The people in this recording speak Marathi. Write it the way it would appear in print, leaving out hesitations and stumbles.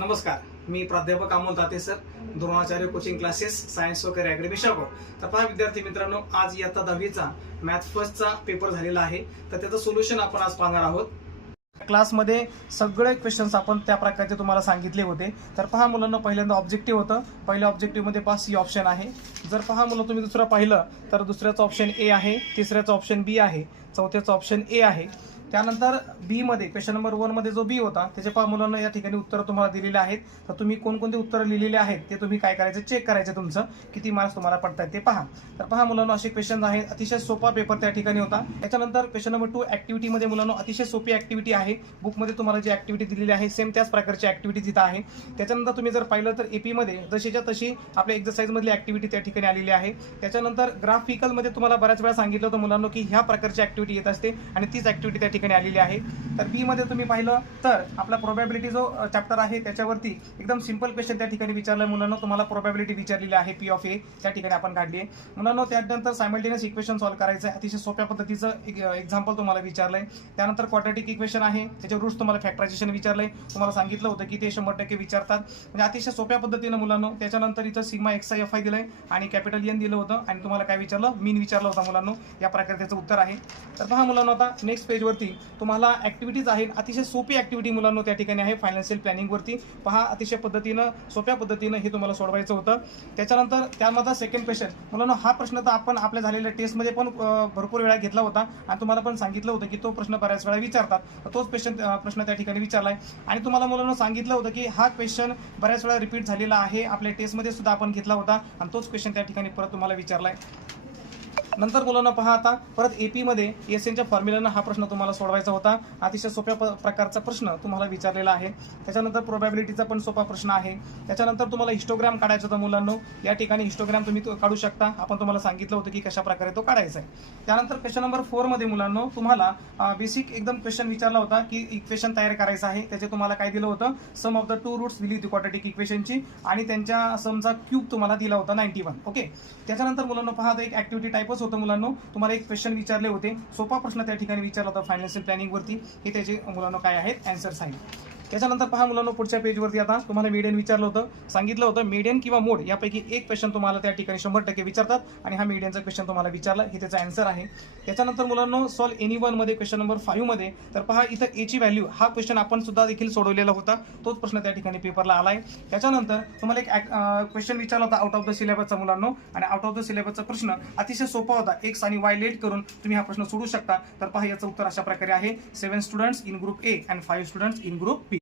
नमस्कार, मी प्राध्यापक अमोल ताते sir, Dronacharya coaching classes science व करिअर अकॅडमी शाखा. तर पहा विद्यार्थी मित्रांनो, आज इयत्ता 10वीचा मॅथ फर्स्टचा पेपर झालेला आहे. तर त्याचं सोल्युशन आपण आज पाहणार आहोत. क्लासमध्ये सगळे क्वेश्चन्स आपण त्या प्रकारचे तुम्हाला सांगितले होते. तर पहा मुलांना, पहिल्यांदा ऑब्जेक्टिव्ह होतं. पहिल्या ऑब्जेक्टिव्हमध्ये पहा सी ऑप्शन आहे. जर पहा मुलं तुम्ही दुसरं पाहिलं तर दुसऱ्याचं ऑप्शन ए आहे, तिसऱ्याचं ऑप्शन बी आहे, चौथ्याचं ऑप्शन ए आहे. त्यानंतर बी मध्ये क्वेश्चन नंबर 1 मध्ये जो बी होता त्याचे पहा मुलांना या ठिकाणी उत्तर तुम्हाला दिलेले आहेत. तर तुम्ही कोणकोणते उत्तर लिहिलेले आहेत ते तुम्ही काय करायचं, चेक करायचं, तुमचं किती मार्क्स तुम्हाला पडतात ते पहा. तर पहा मुलांना, असे क्वेश्चन आहेत. अतिशय सोपा पेपर त्या ठिकाणी होता. त्याच्यानंतर क्वेश्चन नंबर 2 ऍक्टिव्हिटीमध्ये मुलांना अतिशय सोपी ऍक्टिव्हिटी आहे. बुकमध्ये तुम्हाला जी ऍक्टिव्हिटी दिलेली आहे सेम त्याच प्रकारची ऍक्टिव्हिटी तिथं आहे. त्याच्यानंतर तुम्ही जर पाहिलं तर एपी मध्ये जशीच्या तशी आपल्या एक्सरसाइज मधली ऍक्टिव्हिटी त्या ठिकाणी आलेली आहे. त्याच्यानंतर ग्राफिकल मध्ये तुम्हाला बऱ्याच वेळा सांगितलं होतं मुलांना की ह्या प्रकारची ऍक्टिव्हिटी येत असते आणि तीच ऍक्टिव्हिटी त्या ठिकाणी आलेली आहे. तर बी मध्ये तुम्ही पाहिलं तर आपला प्रोबॅबिलिटी जो चॅप्टर आहे त्याच्यावरती एकदम सिंपल क्वेश्चन त्या ठिकाणी विचारलंय मुलांना. तुम्हाला प्रोबॅबिलिटी विचारलेली आहे पी ऑफ ए त्या ठिकाणी आपण काढली आहे मुलांना. त्यानंतर सायमल्टेनियस इक्वेशन सॉल्व्ह करायचं आहे. अतिशय सोप्या पद्धतीचं एक्झाम्पल तुम्हाला विचारलंय. त्यानंतर क्वाड्रॅटिक इक्वेशन आहे, त्याचे रूट्स तुम्हाला फॅक्टरायझेशन विचारलंय. तुम्हाला सांगितलं होतं की ते 100% विचारतात, म्हणजे अतिशय सोप्या पद्धतीनं मुलांना. त्याच्यानंतर इथं sigma X I F I दिलंय आणि कॅपिटल एन दिलं होतं आणि तुम्हाला काय विचारलं, मीन विचारलं होता मुलांना. या प्रकारे त्याचं उत्तर आहे. तर पहा मुलांना, आता नेक्स्ट पेजवरती तुम्हाला ऍक्टिव्हिटीज आहे. अतिशय सोपी ऍक्टिव्हिटी मुलांना त्या ठिकाणी आहे फायनान्शियल प्लॅनिंग वरती. पहा, अतिशय पद्धतीनं सोप्या पद्धतीनं हे तुम्हाला सोडवायचं होतं. त्याच्यानंतर त्यामध्ये सेकंड क्वेश्चन मुलांना, हा प्रश्न तर आपण आपल्या झालेल्या टेस्टमध्ये पण भरपूर वेळा घेतला होता आणि तुम्हाला पण सांगितलं होतं की तो प्रश्न बऱ्याच वेळा विचारतात. तोच प्रश्न त्या ठिकाणी विचारलाय आणि तुम्हाला मुलांना सांगितलं होतं की हा क्वेश्चन बऱ्याच वेळा रिपीट झालेला आहे. आपल्या टेस्टमध्ये सुद्धा आपण घेतला होता आणि तोच क्वेश्चन त्या ठिकाणी परत तुम्हाला विचारलाय. नंतर मुलांना पहा, आता परत एपी मध्ये एसएनच्या फॉर्म्युलानं हा प्रश्न तुम्हाला सोडवायचा होता. अतिशय सोप्या प्रकारचा प्रश्न तुम्हाला विचारलेला आहे. त्याच्यानंतर प्रोबॅबिलिटीचा पण सोपा प्रश्न आहे. त्याच्यानंतर तुम्हाला हिस्टोग्राम काढायचा होता मुलांना. या ठिकाणी हिस्टोग्राम तुम्ही काढू शकता. आपण तुम्हाला सांगितलं होतं की कशा प्रकारे तो काढायचा आहे. त्यानंतर क्वेश्चन नंबर 4 मध्ये मुलांना तुम्हाला बेसिक एकदम क्वेश्चन विचारला होता की इक्वेशन तयार करायचं आहे. त्याचे तुम्हाला काय दिलं होतं, सम ऑफ द टू रूट्स दिली होती क्वाड्रॅटिक इक्वेशनची आणि त्यांच्या समचा क्यूब तुम्हाला दिला होता 91. ओके. त्याच्यानंतर मुलांना पहा, एक ऍक्टिव्हिटी टाइपच होतं मुलांना. तुम्हाला एक क्वेश्चन विचारले होते, सोपा प्रश्न त्या ठिकाणी विचारला होता फायनान्शियल प्लॅनिंग वरती. हे त्याचे मुलांना काय आहेत, आन्सर्स आहेत. त्याच्यानंतर पहा मुलांना, पुढच्या पेजवरती आता तुम्हाला मीडियन विचारलं होतं. सांगितलं होतं मीडियन किंवा मोड यापैकी एक क्वेश्चन तुम्हाला त्या ठिकाणी 100% विचारतात आणि हा मीडियनचा क्वेश्चन तुम्हाला विचारला, हे त्याचा आन्सर आहे. त्याच्यानंतर मुलांना सॉल्व एनी वन मध्ये क्वेश्चन नंबर 5 मध्ये तर पहा, इथं ए ची व्हॅल्यू हा क्वेश्चन आपण सुद्धा देखील सोडवलेला होता. तोच प्रश्न त्या ठिकाणी पेपरला आलाय. त्याच्यानंतर तुम्हाला एक क्वेश्चन विचारला होता आउट ऑफ द सिलेबसचा मुलांना आणि आउट ऑफ द सिलेबसचा प्रश्न अतिशय सोपा होता. एक्स आणि वाय लेट करून तुम्ही हा प्रश्न सोडू शकता. तर पहा, याचं उत्तर अशा प्रकारे आहे, 7 students in group A and 5 students in group B.